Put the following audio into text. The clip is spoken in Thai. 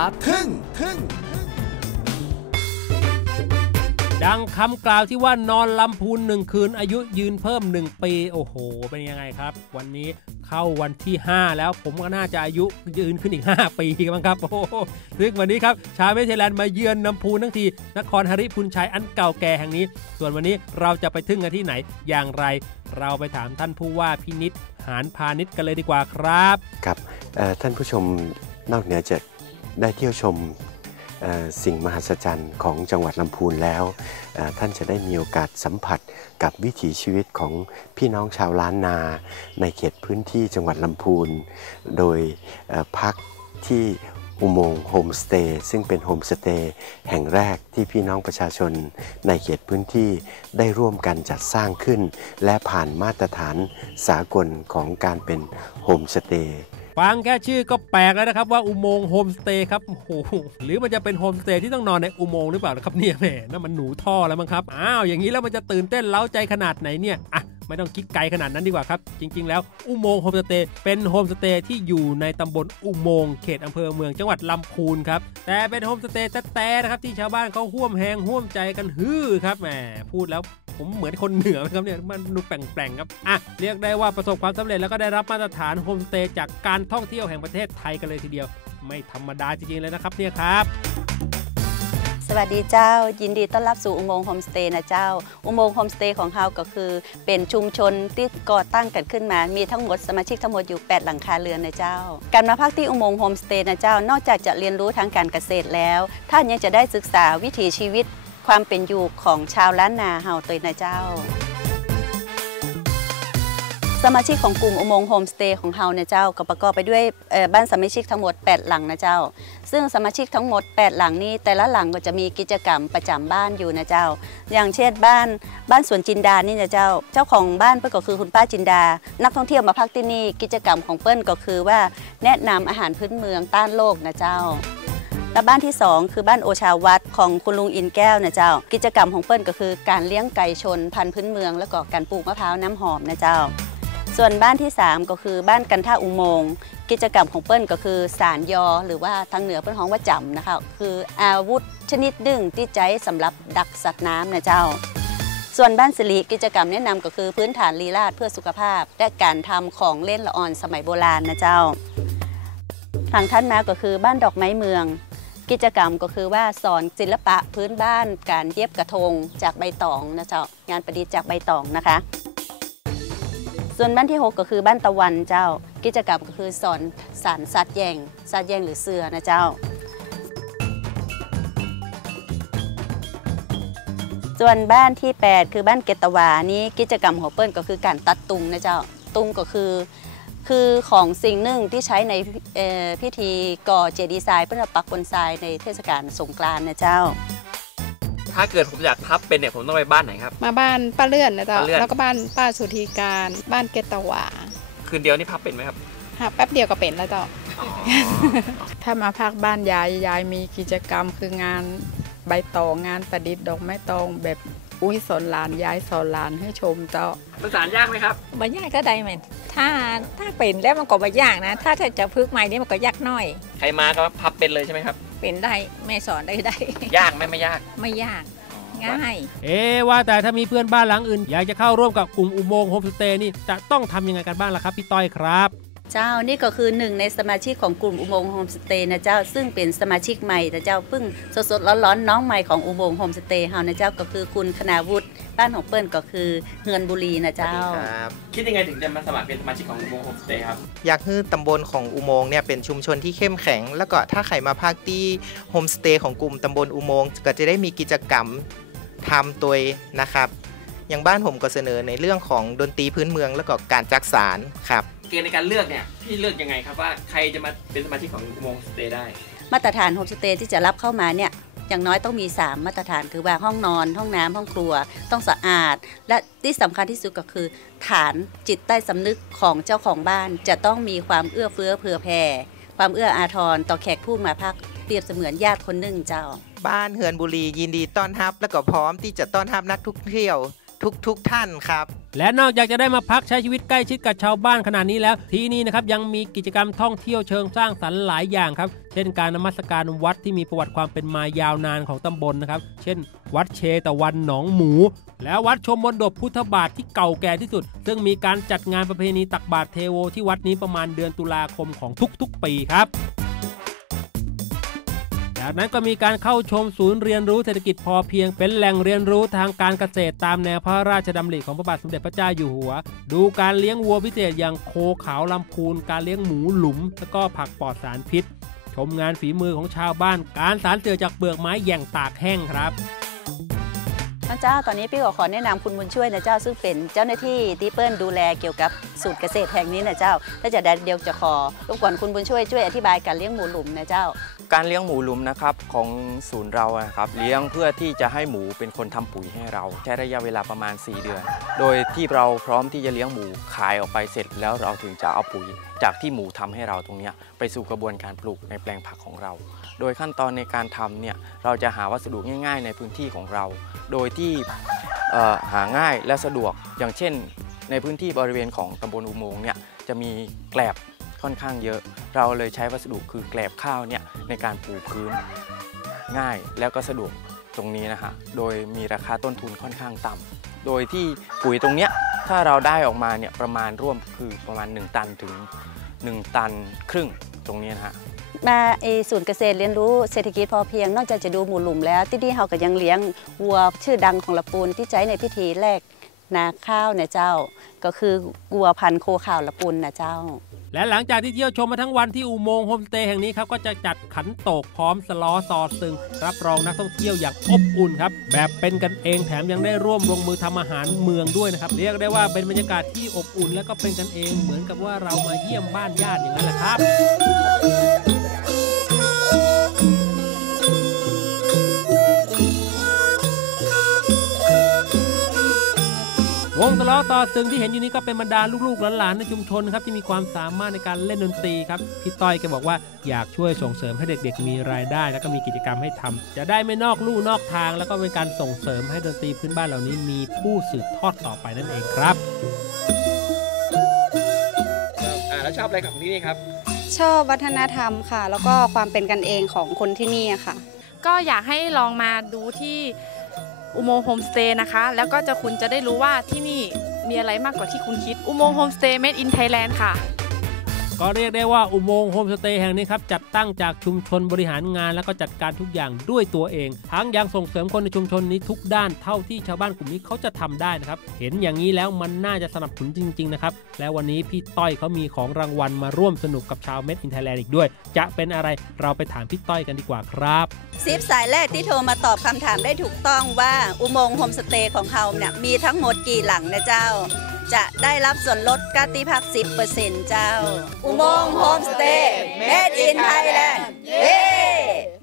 าทึ่งทึ่งดังคำกล่าวที่ว่านอนลำพูนหนึ่งคืนอายุยืนเพิ่มหนึ่งปี โอ้โห เป็นยังไงครับ วันนี้เข้าวันที่ 5 แล้วผมก็น่าจะอายุยืนขึ้นอีก 5 ปีกันบ้างครับ โอ้ซึ่งวันนี้ครับชาวเมทแลนด์มาเยือนลำพูนทั้งที นครฮริพุนชัยอันเก่าแก่แห่งนี้ ส่วนวันนี้เราจะไปทึ่งกันที่ไหนอย่างไร เราไปถามท่านผู้ว่าพินิษหานพาณิชย์กันเลยดีกว่าครับ ครับท่านผู้ชมนอกเหนือจาก ได้เที่ยวชมสิ่งมหัศจรรย์ของจังหวัดลำพูนแล้ว ท่านจะได้มีโอกาสสัมผัสกับวิถีชีวิตของพี่น้องชาวล้านนา ในเขตพื้นที่จังหวัดลำพูน โดยพักที่อุโมงค์โฮมสเตย์ซึ่งเป็นโฮมสเตย์แห่งแรกที่พี่น้องประชาชนในเขตพื้นที่ได้ร่วมกันจัดสร้างขึ้น และผ่านมาตรฐานสากลของการเป็นโฮมสเตย์ ฟังแค่ชื่อก็แปลกแล้วนะครับว่าอุโมงค์โฮมสเตย์ครับโอ้โหหรือมันจะเป็นโฮมสเตย์ที่ต้องนอนในอุโมงค์หรือเปล่าครับเนี่ยแหมนั่นมันหนูท่อแล้วมั้งครับอ้าวอย่างนี้แล้วมันจะตื่นเต้นเล้าใจขนาดไหนเนี่ยอะ ไม่ต้องคิดไกลขนาดนั้นดีกว่าครับ จริง ๆ แล้วอุโมงค์โฮมสเตย์เป็นโฮมสเตย์ที่อยู่ในตำบลอุโมงค์เขตอำเภอเมืองจังหวัดลำพูนครับแต่เป็นโฮมสเตย์แต่นะครับที่ชาวบ้านเขาห่วมแหงห่วมใจกันฮือครับแหมพูดแล้วผมเหมือนคนเหนือครับเนี่ยมันดูแปลงๆครับอะเรียกได้ว่าประสบความสำเร็จแล้วก็ได้รับมาตรฐานโฮมสเตย์จากการท่องเที่ยวแห่งประเทศไทยกันเลยทีเดียว ไม่ธรรมดาจริงๆเลยนะครับเนี่ยครับ สวัสดีเจ้า ยินดีต้อนรับสู่อุโมงค์โฮมสเตย์นะเจ้า อุโมงค์โฮมสเตย์ของเราก็คือ เป็นชุมชนที่ก่อตั้งกันขึ้นมา มีทั้งหมดสมาชิกทั้งหมดอยู่ 8 หลังคาเรือนนะเจ้า การมาพักที่อุโมงค์โฮมสเตย์นะเจ้านอกจากจะเรียนรู้ทางการเกษตรแล้ว ท่านยังจะได้ศึกษาวิถีชีวิตความเป็นอยู่ของชาวล้านนาเฮาตัวนะเจ้า สมาชิกของกลุ่มอุโมงค์โฮมสเตย์ของเฮาเนี่ยเจ้าก็ประกอบไปด้วยบ้านสมาชิกทั้งหมด 8 หลังนะเจ้า ซึ่งสมาชิกทั้งหมด 8 หลังนี้ แต่ละหลังก็จะมีกิจกรรมประจำบ้านอยู่นะเจ้า อย่างเช่นบ้านบ้านสวนจินดานี่นะเจ้า เจ้าของบ้านเปิ้ลก็คือคุณป้าจินดา นักท่องเที่ยวมาพักที่นี่กิจกรรมของเปิ้ลก็คือว่าแนะนำอาหารพื้นเมืองต้านโรคนะเจ้าและบ้านที่ 2 คือบ้านโอชาวัดของคุณลุงอินแก้วนะเจ้า กิจกรรมของเปิ้ลก็คือการเลี้ยงไก่ชนพันธุ์พื้นเมือง แล้วก็การปลูกมะพร้าวน้ำหอมนะเจ้า ส่วนบ้านที่ 3 ก็คือบ้านกันท่าอุโมงค์กิจกรรมของเปิ้ลก็คือสารยอ หรือว่าทางเหนือเปิ้ลฮ้องว่าจำนะคะ คืออาวุธชนิดดึงที่ใจสำหรับดักสัตว์น้ำนะเจ้า ส่วนบ้านสิริกิจกรรมแนะนำก็คือพื้นฐานลีลาดเพื่อสุขภาพ และการทำของเล่นละอ่อนสมัยโบราณนะเจ้าทางท่านมาก็คือบ้านดอกไม้เมืองกิจกรรมก็คือว่าสอนศิลปะพื้นบ้านการเย็บกระทงจากใบตองนะเจ้างานประดิษฐ์จากใบตองนะคะ ส่วนบ้านที่ 6 ก็คือบ้านตะวันเจ้า กิจกรรมก็คือสอนสารสัตว์แยงสัตว์แยงหรือเสือนะเจ้า ส่วนบ้านที่ 8 คือบ้านเกตวานี้กิจกรรมหัวเปิ้ลก็คือการตัดตุงนะเจ้า ตุงก็คือ คือของสิ่งหนึ่งที่ใช้ในพิธีก่อเจดีย์ทรายเพื่อปักบนทรายในเทศกาลสงกรานต์นะเจ้า ถ้าเกิดผมอยากพับเป็นเนี่ยผมต้องไปบ้านไหนครับ มาบ้านป้าเลื่อนนะจ๊ะแล้วก็บ้านป้าสุธีการบ้านเกตวาคืนเดียวนี่พับเป็นไหมครับแป๊บเดียวก็เป็นแล้วจ้ะถ้ามาพักบ้านยายยายมีกิจกรรมคืองานใบตองงานประดิษฐ์ดอกไม้ตองแบบอุ้ยสอนหลานยายสอนหลานให้ชมเจ้าภาษายากไหมครับไม่ยากก็ได้เหมือนถ้าถ้าเป็นแล้วมันก็ไม่ยากนะ ถ้าจะพึกใหม่นี่มันก็ยากน้อย ใครมาก็พับเป็นเลยใช่ไหมครับ เป็นได้แม่สอนได้ได้ ยากไหมไม่ยาก ไม่ยาก ง่าย เอ๊ว่าแต่ถ้ามีเพื่อนบ้านหลังอื่น อยากจะเข้าร่วมกับกลุ่มอุโมงค์โฮมสเตย์นี่จะต้องทำยังไงกันบ้างล่ะครับพี่ต้อยครับ เจ้านี่ก็คือหนึ่งในสมาชิกของกลุ่มอุโมงค์โฮมสเตย์นะเจ้าซึ่งเป็นสมาชิกใหม่แต่เจ้าเพิ่งสดๆร้อนๆน้องใหม่ของอุโมงค์โฮมสเตย์เฮานะเจ้าก็คือคุณคณาวุฒิบ้านของเปิ้ลก็คือเฮือนบุรีนะเจ้าครับคิดยังไงถึงจะมาสมัครเป็นสมาชิกของอุโมงค์โฮมสเตย์ครับอยากให้ตำบลของอุโมงค์เนี่ยเป็นชุมชนที่เข้มแข็ง แล้วก็ถ้าใครมาพักที่โฮมสเตย์ของกลุ่มตำบลอุโมงค์ก็จะได้มีกิจกรรมทำตัวนะครับอย่างบ้านผมก็เสนอในเรื่องของดนตรีพื้นเมืองแล้วก็การจักสารครับเกณฑ์ในการเลือกเนี่ยพี่เลือกยังไงครับว่าใครจะมาเป็นสมาชิกของโมงสเตย์ได้ มาตรฐานโฮมสเตย์ที่จะรับเข้ามาเนี่ยอย่างน้อยต้องมี 3 มาตรฐานคือว่าห้องนอน ห้องน้ำห้องครัว ต้องสะอาด และที่สำคัญที่สุดก็คือ ฐานจิตใต้สำนึกของเจ้าของบ้าน จะต้องมีความเอื้อเฟื้อเผื่อแผ่ความเอื้ออาทรต่อแขกผู้มาพักเปรียบเสมือนญาติคนหนึ่งเจ้า บ้านเฮือนบุรียินดีต้อนรับ และก็พร้อมที่จะต้อนรับนักท่องเที่ยว ทุกๆทท่านครับ และนอกจากจะได้มาพักใช้ชีวิตใกล้ชิดกับชาวบ้านขนาดนี้แล้ว ที่นี่นะครับยังมีกิจกรรมท่องเที่ยวเชิงสร้างสรรค์หลายอย่างครับ เช่นการนมัสการวัดที่มีประวัติความเป็นมายาวนานของตำบลนะครับ เช่น วัดเชตวันหนองหมู และวัดชมมนดบพุทธบาทที่เก่าแก่ที่สุด ซึ่งมีการจัดงานประเพณีตักบาตรเทโวที่วัดนี้ประมาณเดือนตุลาคมของทุกๆ ปีครับ จากนั้นก็มีการเข้าชมศูนย์เรียนรู้เศรษฐกิจพอเพียงเป็นแหล่งเรียนรู้ทางการเกษตรตามแนวพระราชดำริของพระบาทสมเด็จพระเจ้าอยู่หัว ดูการเลี้ยงวัวพิเศษอย่างโคขาวลำพูน การเลี้ยงหมูหลุม แล้วก็ผักปลอดสารพิษ ชมงานฝีมือของชาวบ้าน การสารเสือจากเปลือกไม้แย่งตากแห้งครับนเจ้าตอนนี้พี่ก็ขอแนะนำคุณบุญช่วยนะเจ้าซึ่งเป็นเจ้าหน้าที่ที่เปิ้ลดูแลเกี่ยวกับสูตรเกษตรแห่งนี้นะเจ้า ถ้าจะเดี๋ยวจะขอรบกวนคุณบุญช่วยช่วยอธิบายการเลี้ยงหมูหลุมนะเจ้า การเลี้ยงหมูหลุมนะครับของศูนย์เราอะครับเลี้ยงเพื่อที่จะให้หมูเป็นคนทำปุ๋ยให้เรา ใช้ระยะเวลาประมาณ 4 เดือน โดยที่เราพร้อมที่จะเลี้ยงหมูขายออกไปเสร็จ แล้วเราถึงจะเอาปุ๋ย จากที่หมูทำให้เราตรงนี้ไปสู่กระบวนการปลูกในแปลงผักของเรา โดยขั้นตอนในการทำเนี่ยเราจะหาวัสดุง่าย ๆ ในพื้นที่ของเรา โดยที่เออหาง่ายและสะดวกอย่างเช่น ในพื้นที่บริเวณของตำบลอุโมงค์เนี่ยจะมีแกลบ ค่อนข้างเยอะ เราเลยใช้วัสดุคือแกลบข้าวเนี่ยในการปูพื้นง่ายแล้วก็สะดวกตรงนี้นะฮะโดยมีราคาต้นทุนค่อนข้างต่ำโดยที่ปุ๋ยตรงเนี้ยถ้าเราได้ออกมาเนี่ยประมาณร่วมคือประมาณ 1 ตันถึง 1 ตันครึ่งตรงนี้นะฮะมาเอศูนย์เกษตรเรียนรู้เศรษฐกิจพอเพียง นอกจากจะดูหมูหลุมแล้ว ที่นี่เราก็ยังเลี้ยงวัวชื่อดังของละปูนที่ใช้ในพิธีแรกนาข้าวนะเจ้า ก็คือวัวพันธุ์โคข่าวละปูนนะเจ้า และหลังจากที่เที่ยวชมมาทั้งวันที่อุโมงค์โฮมสเตย์แห่งนี้ครับก็จะจัดขันโตกพร้อมสล้อซอซึง รับรองนักท่องเที่ยวอย่างอบอุ่นครับ แบบเป็นกันเองแถมยังได้ร่วมลงมือทำอาหารเมืองด้วยนะครับ เรียกได้ว่าเป็นบรรยากาศที่อบอุ่น และก็เป็นกันเองเหมือนกับว่าเรามาเยี่ยมบ้านญาติอย่างนั้นแหละครับ วงตะล้อต่อซึงที่เห็นอยู่นี้ก็เป็นบรรดาลูกๆหลานๆในชุมชนครับที่มีความสามารถในการเล่นดนตรีครับพี่ต้อยแกบอกว่าอยากช่วยส่งเสริมให้เด็กๆ มีรายได้ แล้วก็มีกิจกรรมให้ทำจะได้ไม่นอกลู่นอกทาง แล้วก็เป็นการส่งเสริมให้ดนตรีพื้นบ้านเหล่านี้มีผู้สืบทอดต่อไปนั่นเองครับอ่าแล้วชอบอะไรของที่นี่ครับ ชอบวัฒนธรรมค่ะ แล้วก็ความเป็นกันเองของคนที่นี่อะค่ะ ก็อยากให้ลองมาดูที่ อุโมงค์โฮมสเตย์นะคะ แล้วก็จะคุณจะได้รู้ว่าที่นี่มีอะไรมากกว่าที่คุณคิดอุโมงค์โฮมสเตย์เมดอินไทยแลนด์ค่ะ ก็เรียกได้ว่าอุโมงค์โฮมสเตย์แห่งนี้ครับจัดตั้งจากชุมชนบริหารงาน แล้วก็จัดการทุกอย่างด้วยตัวเอง ทั้งยังส่งเสริมคนในชุมชนนี้ทุกด้านเท่าที่ชาวบ้านกลุ่มนี้เขาจะทำได้นะครับ เห็นอย่างนี้แล้วมันน่าจะสนับสนุนจริง ๆ นะครับ และวันนี้พี่ต้อยเขามีของรางวัลมาร่วมสนุกกับชาวเม็ดอินไทยแลนด์อีกด้วย จะเป็นอะไรเราไปถามพี่ต้อยกันดีกว่าครับสิบสายแรกที่โทรมาตอบคำถามได้ถูกต้องว่าอุโมงค์โฮมสเตย์ของเฮาเนี่ยมีทั้งหมดกี่หลังนะเจ้า จะได้รับส่วนลดกาติพัก 10%เจ้า อุโมงค์โฮมสเตย์เมดินไทยแลนด์เย้